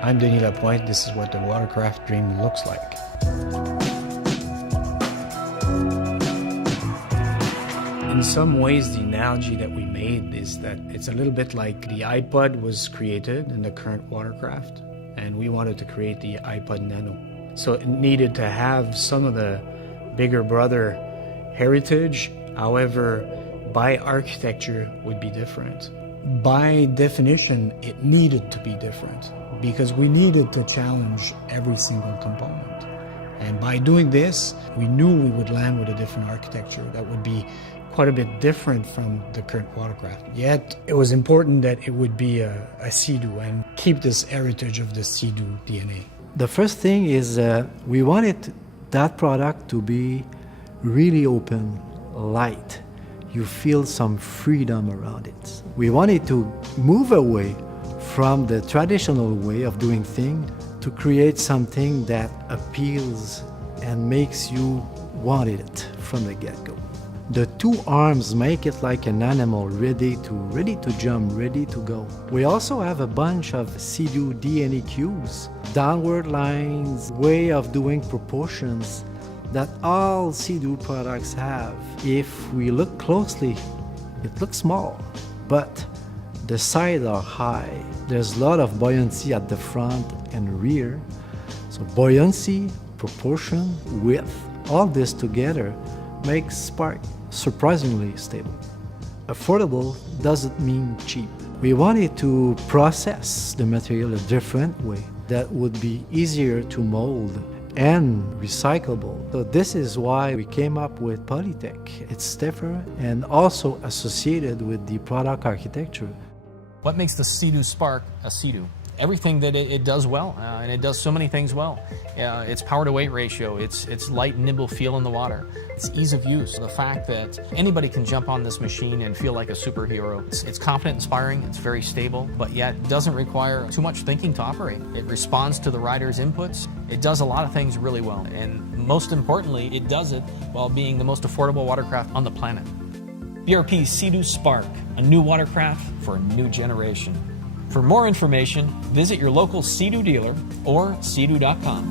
I'm Denis Lapointe. This is what the watercraft dream looks like. In some ways, the analogy that we made is that it's a little bit like the iPod was created in the current watercraft, and we wanted to create the iPod Nano. So it needed to have some of the bigger brother heritage, however, by architecture would be different. By definition, it needed to be different because we needed to challenge every single component. And by doing this, we knew we would land with a different architecture that would be quite a bit different from the current watercraft. Yet, it was important that it would be a Sea-Doo and keep this heritage of the Sea-Doo DNA. The first thing is we wanted that product to be really open, light. You feel some freedom around it. We wanted to move away from the traditional way of doing things to create something that appeals and makes you want it from the get-go. The two arms make it like an animal ready to jump, ready to go. We also have a bunch of Sea-Doo DNA cues, downward lines, way of doing proportions that all Sea-Doo products have. If we look closely, it looks small, but the sides are high. There's a lot of buoyancy at the front and rear. So buoyancy, proportion, width, all this together makes Spark surprisingly stable. Affordable doesn't mean cheap. We wanted to process the material a different way that would be easier to mold and recyclable. So this is why we came up with Polytech. It's stiffer and also associated with the product architecture. What makes the Sea-Doo Spark a Sea-Doo? Everything that it does well, and it does so many things well. Its power-to-weight ratio, its light, nimble feel in the water, its ease of use, the fact that anybody can jump on this machine and feel like a superhero. It's confident, inspiring, it's very stable, but yet doesn't require too much thinking to operate. It responds to the rider's inputs. It does a lot of things really well, and most importantly, it does it while being the most affordable watercraft on the planet. BRP's Sea-Doo Spark, a new watercraft for a new generation. For more information, visit your local Sea-Doo dealer or seadoo.com.